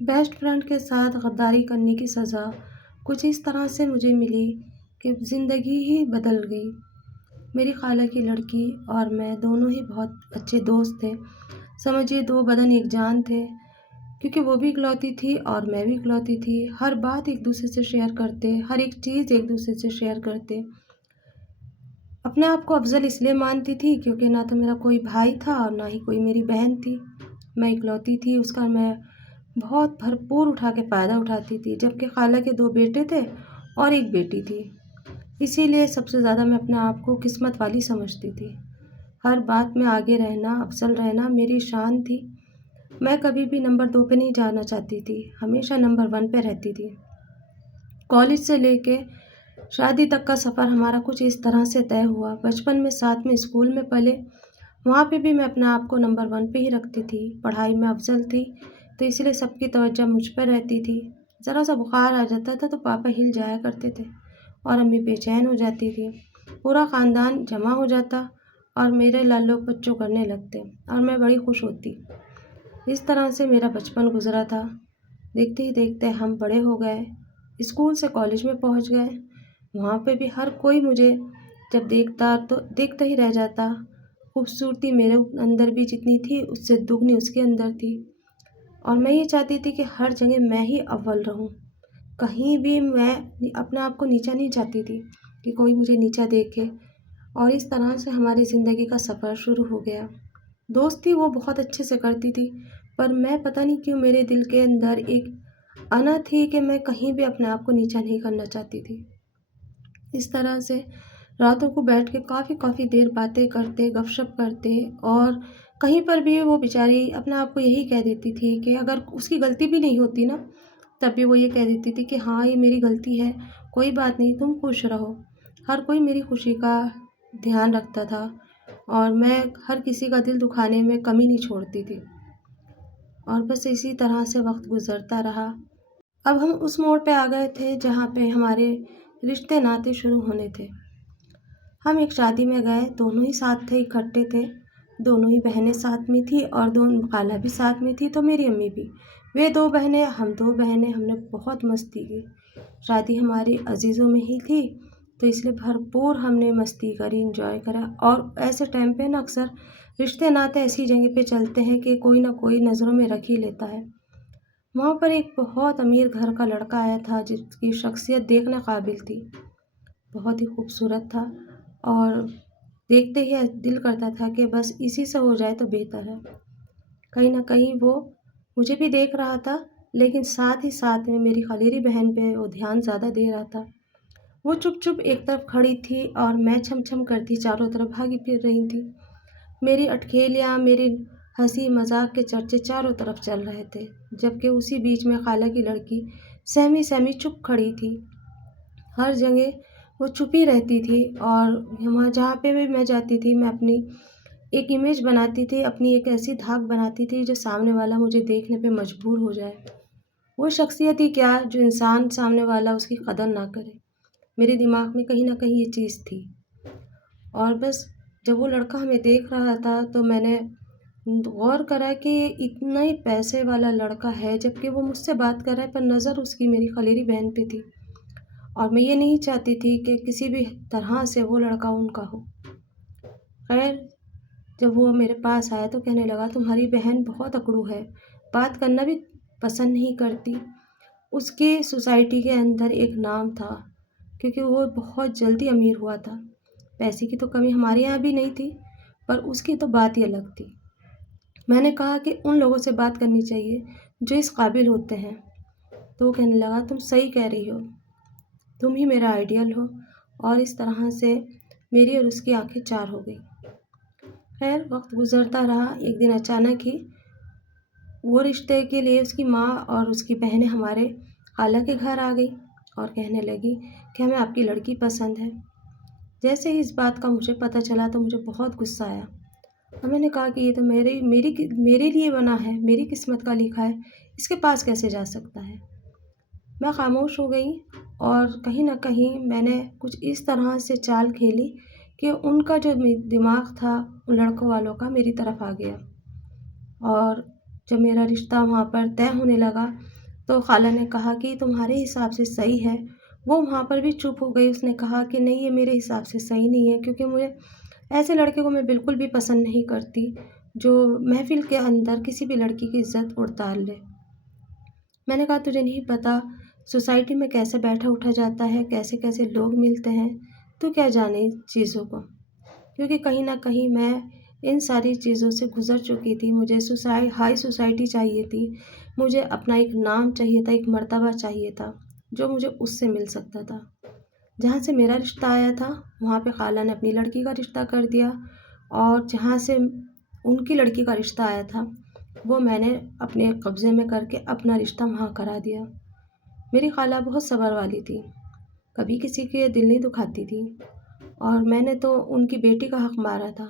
Best friend کے ساتھ غداری کرنے کی سزا کچھ اس طرح سے مجھے ملی کہ زندگی ہی بدل گئی۔ میری خالہ کی لڑکی اور میں دونوں ہی بہت اچھے دوست تھے، سمجھیے دو بدن ایک جان تھے، کیونکہ وہ بھی اکلوتی تھی اور میں بھی اکلوتی تھی۔ ہر بات ایک دوسرے سے شیئر کرتے، ہر ایک چیز ایک دوسرے سے شیئر کرتے۔ اپنے آپ کو افضل اس لیے مانتی تھی کیونکہ نہ تو میرا کوئی بھائی تھا اور نہ ہی کوئی میری بہن تھی، میں اکلوتی تھی، اس کا میں بہت بھرپور اٹھا کے فائدہ اٹھاتی تھی، جبکہ خالہ کے 2 بیٹے تھے اور 1 بیٹی تھی۔ اسی لیے سب سے زیادہ میں اپنے آپ کو قسمت والی سمجھتی تھی۔ ہر بات میں آگے رہنا، افضل رہنا میری شان تھی۔ میں کبھی بھی نمبر 2 پہ نہیں جانا چاہتی تھی، ہمیشہ نمبر 1 پہ رہتی تھی۔ کالج سے لے کے شادی تک کا سفر ہمارا کچھ اس طرح سے طے ہوا۔ بچپن میں ساتھ میں اسکول میں پلے، وہاں پہ بھی میں اپنے آپ کو نمبر 1 پہ ہی رکھتی تھی، پڑھائی میں افضل تھی تو اس لیے سب کی توجہ مجھ پر رہتی تھی۔ ذرا سا بخار آ جاتا تھا تو پاپا ہل جایا کرتے تھے اور امی بے چین ہو جاتی تھی۔ پورا خاندان جمع ہو جاتا اور میرے لالو پچو کرنے لگتے اور میں بڑی خوش ہوتی۔ اس طرح سے میرا بچپن گزرا تھا۔ دیکھتے ہی دیکھتے ہم بڑے ہو گئے، اسکول سے کالج میں پہنچ گئے۔ وہاں پہ بھی ہر کوئی مجھے جب دیکھتا تو دیکھتا ہی رہ جاتا۔ خوبصورتی میرے اندر بھی جتنی تھی اس سے دگنی اس کے اندر تھی، اور میں یہ چاہتی تھی کہ ہر جگہ میں ہی اول رہوں۔ کہیں بھی میں اپنے آپ کو نیچا نہیں چاہتی تھی کہ کوئی مجھے نیچا دیکھے، اور اس طرح سے ہماری زندگی کا سفر شروع ہو گیا۔ دوستی وہ بہت اچھے سے کرتی تھی، پر میں پتہ نہیں کیوں میرے دل کے اندر ایک انا تھی کہ میں کہیں بھی اپنے آپ کو نیچا نہیں کرنا چاہتی تھی۔ اس طرح سے راتوں کو بیٹھ کے کافی دیر باتیں کرتے، گپ شپ کرتے، اور کہیں پر بھی وہ بیچاری اپنے آپ کو یہی کہہ دیتی تھی کہ اگر اس کی غلطی بھی نہیں ہوتی نا، تب بھی وہ یہ کہہ دیتی تھی کہ ہاں یہ میری غلطی ہے، کوئی بات نہیں، تم خوش رہو۔ ہر کوئی میری خوشی کا دھیان رکھتا تھا اور میں ہر کسی کا دل دکھانے میں کمی نہیں چھوڑتی تھی، اور بس اسی طرح سے وقت گزرتا رہا۔ اب ہم اس موڑ پہ آ گئے تھے جہاں پہ ہمارے رشتے ناتے شروع ہونے تھے۔ ہم ایک شادی میں گئے، دونوں ہی ساتھ تھے، اکٹھے تھے، دونوں ہی بہنیں ساتھ میں تھی اور دونوں خالہ بھی ساتھ میں تھی تو میری امی بھی، وہ 2 بہنیں، ہم 2 بہنیں، ہم نے بہت مستی کی۔ شادی ہماری عزیزوں میں ہی تھی تو اس لیے بھرپور ہم نے مستی کری، انجوائے کرا، اور ایسے ٹائم پہ نا اکثر رشتے ناتے ایسی جگہ پہ چلتے ہیں کہ کوئی نہ کوئی نظروں میں رکھ ہی لیتا ہے۔ وہاں پر ایک بہت امیر گھر کا لڑکا آیا تھا جس کی شخصیت دیکھنے قابل تھی، بہت ہی خوبصورت تھا، اور دیکھتے ہی دل کرتا تھا کہ بس اسی سے ہو جائے تو بہتر ہے۔ کہیں نہ کہیں وہ مجھے بھی دیکھ رہا تھا، لیکن ساتھ ہی ساتھ میں میری خلیری بہن پہ وہ دھیان زیادہ دے رہا تھا۔ وہ چپ چپ ایک طرف کھڑی تھی اور میں چھم چھم کرتی چاروں طرف بھاگی پھر رہی تھی۔ میری اٹکھیلیاں، میری ہنسی مذاق کے چرچے چاروں طرف چل رہے تھے، جبکہ اسی بیچ میں خالہ کی لڑکی سہمی سہمی چپ کھڑی تھی۔ ہر جگہ وہ چپ ہی رہتی تھی، اور وہاں جہاں پہ بھی میں جاتی تھی میں اپنی ایک امیج بناتی تھی، اپنی ایک ایسی دھاک بناتی تھی جو سامنے والا مجھے دیکھنے پہ مجبور ہو جائے۔ وہ شخصیت ہی کیا جو انسان سامنے والا اس کی قدر نہ کرے۔ میرے دماغ میں کہیں نہ کہیں یہ چیز تھی، اور بس جب وہ لڑکا ہمیں دیکھ رہا تھا تو میں نے غور کرا کہ یہ اتنا ہی پیسے والا لڑکا ہے، جبکہ وہ مجھ سے بات کر رہا ہے، پر نظر اس کی میری خلیری بہن پہ تھی، اور میں یہ نہیں چاہتی تھی کہ کسی بھی طرح سے وہ لڑکا ان کا ہو۔ خیر، جب وہ میرے پاس آیا تو کہنے لگا تمہاری بہن بہت اکڑو ہے، بات کرنا بھی پسند نہیں کرتی۔ اس کی سوسائٹی کے اندر ایک نام تھا کیونکہ وہ بہت جلدی امیر ہوا تھا۔ پیسے کی تو کمی ہمارے یہاں بھی نہیں تھی، پر اس کی تو بات ہی الگ تھی۔ میں نے کہا کہ ان لوگوں سے بات کرنی چاہیے جو اس قابل ہوتے ہیں، تو وہ کہنے لگا تم صحیح کہہ رہی ہو، تم ہی میرا آئیڈیل ہو، اور اس طرح سے میری اور اس کی آنکھیں چار ہو گئی۔ خیر، وقت گزرتا رہا، ایک دن اچانک ہی وہ رشتے کے لیے اس کی ماں اور اس کی بہنیں ہمارے خالہ کے گھر آ گئی اور کہنے لگی کہ ہمیں آپ کی لڑکی پسند ہے۔ جیسے ہی اس بات کا مجھے پتہ چلا تو مجھے بہت غصہ آیا، اور میں نے کہا کہ یہ تو میرے لیے بنا ہے، میری قسمت کا لکھا ہے، اس کے پاس کیسے جا سکتا ہے۔ میں خاموش ہو گئی، اور کہیں نہ کہیں میں نے کچھ اس طرح سے چال کھیلی کہ ان کا جو دماغ تھا ان لڑکوں والوں کا میری طرف آ گیا، اور جب میرا رشتہ وہاں پر طے ہونے لگا تو خالہ نے کہا کہ تمہارے حساب سے صحیح ہے۔ وہ وہاں پر بھی چپ ہو گئی، اس نے کہا کہ نہیں، یہ میرے حساب سے صحیح نہیں ہے، کیونکہ مجھے ایسے لڑکے کو میں بالکل بھی پسند نہیں کرتی جو محفل کے اندر کسی بھی لڑکی کی عزت اڑتال لے۔ میں نے کہا تجھے نہیں پتہ سوسائٹی میں کیسے بیٹھا اٹھا جاتا ہے، کیسے کیسے لوگ ملتے ہیں، تو کیا جانے ان چیزوں کو، کیونکہ کہیں نہ کہیں میں ان ساری چیزوں سے گزر چکی تھی۔ مجھے ہائی سوسائٹی چاہیے تھی، مجھے اپنا ایک نام چاہیے تھا، ایک مرتبہ چاہیے تھا جو مجھے اس سے مل سکتا تھا۔ جہاں سے میرا رشتہ آیا تھا وہاں پہ خالہ نے اپنی لڑکی کا رشتہ کر دیا، اور جہاں سے ان کی لڑکی کا رشتہ آیا تھا وہ میں نے اپنے قبضے میں کر کے اپنا رشتہ وہاں کرا دیا۔ میری خالہ بہت صبر والی تھی، کبھی کسی کے دل نہیں دکھاتی تھی، اور میں نے تو ان کی بیٹی کا حق مارا تھا۔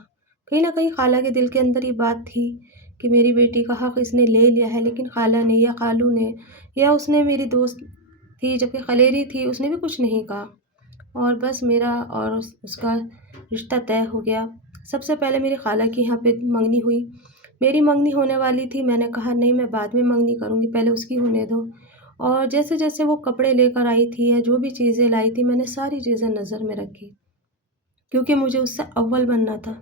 کہیں نہ کہیں خالہ کے دل کے اندر یہ بات تھی کہ میری بیٹی کا حق اس نے لے لیا ہے، لیکن خالہ نے یا خالو نے یا اس نے، میری دوست تھی جبکہ خلیری تھی، اس نے بھی کچھ نہیں کہا، اور بس میرا اور اس کا رشتہ طے ہو گیا۔ سب سے پہلے میری خالہ کی یہاں پہ منگنی ہوئی، میری منگنی ہونے والی تھی، میں نے کہا نہیں، میں بعد میں منگنی کروں گی، پہلے اس کی ہونے دو۔ اور جیسے جیسے وہ کپڑے لے کر آئی تھی یا جو بھی چیزیں لائی تھی، میں نے ساری چیزیں نظر میں رکھی، کیونکہ مجھے اس سے اول بننا تھا،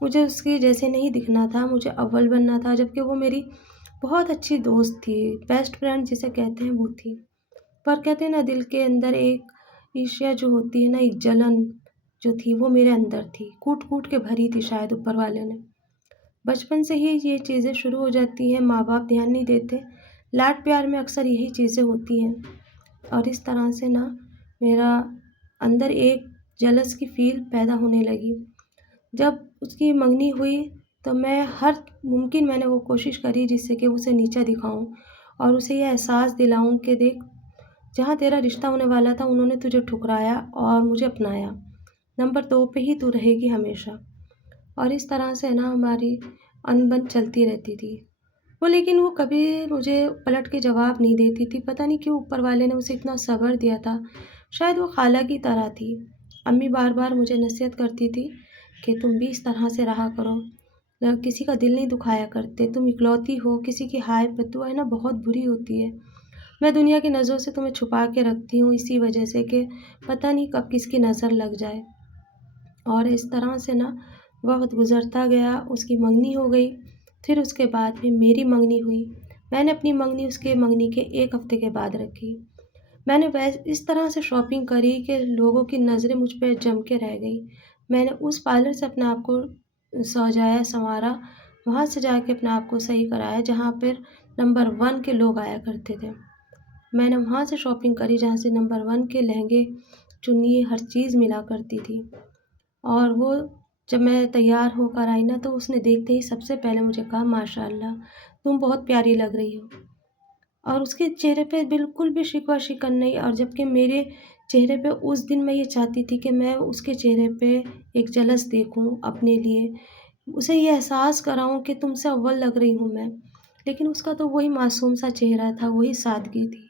مجھے اس کی جیسے نہیں دکھنا تھا، مجھے اول بننا تھا، جبکہ وہ میری بہت اچھی دوست تھی، بیسٹ فرینڈ جسے کہتے ہیں وہ تھی۔ پر کہتے ہیں نا، دل کے اندر ایک عیشیا جو ہوتی ہے نا، ایک جلن جو تھی وہ میرے اندر تھی، کوٹ کوٹ کے بھری تھی شاید اوپر والے نے۔ بچپن سے ہی یہ چیزیں شروع ہو جاتی ہیں، ماں باپ دھیان نہیں دیتے، لاڈ پیار میں اکثر یہی چیزیں ہوتی ہیں، اور اس طرح سے نا میرا اندر ایک جلس کی فیل پیدا ہونے لگی۔ جب اس کی منگنی ہوئی تو میں ہر ممکن میں نے وہ کوشش کری جس سے کہ اسے نیچا دکھاؤں اور اسے یہ احساس دلاؤں کہ دیکھ، جہاں تیرا رشتہ ہونے والا تھا انہوں نے تجھے ٹھکرایا اور مجھے اپنایا، نمبر 2 پہ ہی تو رہے گی ہمیشہ۔ اور اس طرح سے نا ہماری انبن چلتی رہتی تھی وہ، لیکن وہ کبھی مجھے پلٹ کے جواب نہیں دیتی تھی، پتہ نہیں کیوں اوپر والے نے اسے اتنا صبر دیا تھا، شاید وہ خالہ کی طرح تھی۔ امی بار بار مجھے نصیحت کرتی تھی کہ تم بھی اس طرح سے رہا کرو، کسی کا دل نہیں دکھایا کرتے، تم اکلوتی ہو، کسی کی ہائے بددعا ہے نا بہت بری ہوتی ہے، میں دنیا کی نظروں سے تمہیں چھپا کے رکھتی ہوں اسی وجہ سے کہ پتہ نہیں کب کس کی نظر لگ جائے۔ اور اس طرح سے نا وقت گزرتا گیا، اس کی منگنی ہو گئی، پھر اس کے بعد بھی میری منگنی ہوئی۔ میں نے اپنی منگنی اس کے منگنی کے 1 ہفتے کے بعد رکھی۔ میں نے اس طرح سے شاپنگ کری کہ لوگوں کی نظریں مجھ پہ جم کے رہ گئی۔ میں نے اس پارلر سے اپنے آپ کو سجایا سنوارا، وہاں سے جا کے اپنے آپ کو صحیح کرایا جہاں پر نمبر 1 کے لوگ آیا کرتے تھے۔ میں نے وہاں سے شاپنگ کری جہاں سے نمبر 1 کے لہنگے، چنی، ہر چیز ملا کرتی تھی۔ اور وہ جب میں تیار ہو کر آئی نا تو اس نے دیکھتے ہی سب سے پہلے مجھے کہا ماشاء اللہ تم بہت پیاری لگ رہی ہو، اور اس کے چہرے پہ بالکل بھی شکوہ شکن نہیں، اور جبکہ میرے چہرے پہ اس دن میں یہ چاہتی تھی کہ میں اس کے چہرے پہ ایک جلس دیکھوں اپنے لیے، اسے یہ احساس کراؤں کہ تم سے اول لگ رہی ہوں میں، لیکن اس کا تو وہی معصوم سا چہرہ تھا، وہی سادگی تھی،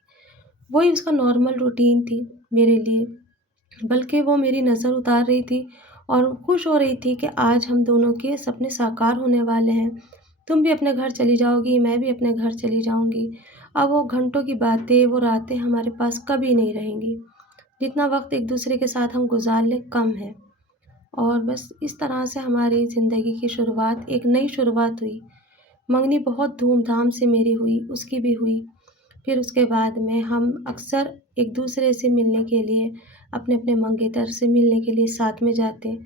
وہی اس کا نارمل روٹین تھی میرے لیے، بلکہ وہ میری نظر اتار رہی تھی اور خوش ہو رہی تھی کہ آج ہم دونوں کے سپنے ساکار ہونے والے ہیں، تم بھی اپنے گھر چلی جاؤ گی، میں بھی اپنے گھر چلی جاؤں گی، اب وہ گھنٹوں کی باتیں، وہ راتیں ہمارے پاس کبھی نہیں رہیں گی، جتنا وقت ایک دوسرے کے ساتھ ہم گزار لیں کم ہے۔ اور بس اس طرح سے ہماری زندگی کی شروعات، ایک نئی شروعات ہوئی۔ منگنی بہت دھوم دھام سے میری ہوئی، اس کی بھی ہوئی، پھر اس کے بعد میں ہم اکثر ایک دوسرے سے ملنے کے لیے، اپنے اپنے منگیتر سے ملنے کے لیے ساتھ میں جاتے،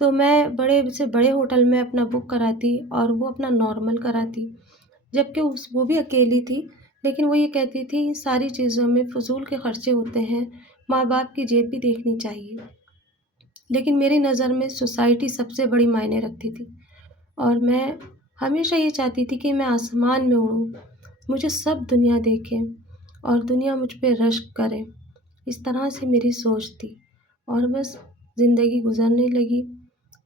تو میں بڑے سے بڑے ہوٹل میں اپنا بک کراتی اور وہ اپنا نارمل کراتی، جبکہ وہ بھی اکیلی تھی، لیکن وہ یہ کہتی تھی ساری چیزوں میں فضول کے خرچے ہوتے ہیں، ماں باپ کی جیب بھی دیکھنی چاہیے، لیکن میری نظر میں سوسائٹی سب سے بڑی معنی رکھتی تھی، اور میں ہمیشہ یہ چاہتی تھی کہ میں آسمان میں اڑوں، مجھے سب دنیا دیکھے اور دنیا مجھ پہ رشک کرے، اس طرح سے میری سوچ تھی، اور بس زندگی گزرنے لگی۔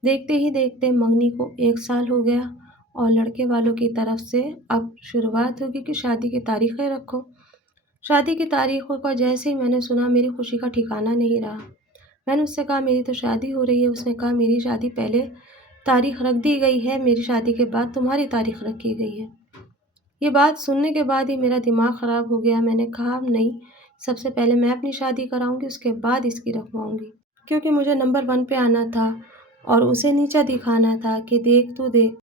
دیکھتے ہی دیکھتے منگنی کو 1 سال ہو گیا، اور لڑکے والوں کی طرف سے اب شروعات ہوگی کہ شادی کی تاریخیں رکھو۔ شادی کی تاریخوں کا جیسے ہی میں نے سنا میری خوشی کا ٹھکانہ نہیں رہا۔ میں نے اس سے کہا میری تو شادی ہو رہی ہے، اس نے کہا میری شادی پہلے تاریخ رکھ دی گئی ہے، میری شادی کے بعد تمہاری تاریخ رکھی گئی ہے۔ یہ بات سننے کے بعد ہی میرا دماغ خراب ہو گیا۔ میں نے کہا نہیں، سب سے پہلے میں اپنی شادی کراؤں گی، اس کے بعد اس کی رکھواؤں گی، کیونکہ مجھے نمبر 1 پہ آنا تھا اور اسے نیچا دکھانا تھا کہ دیکھ تو دیکھ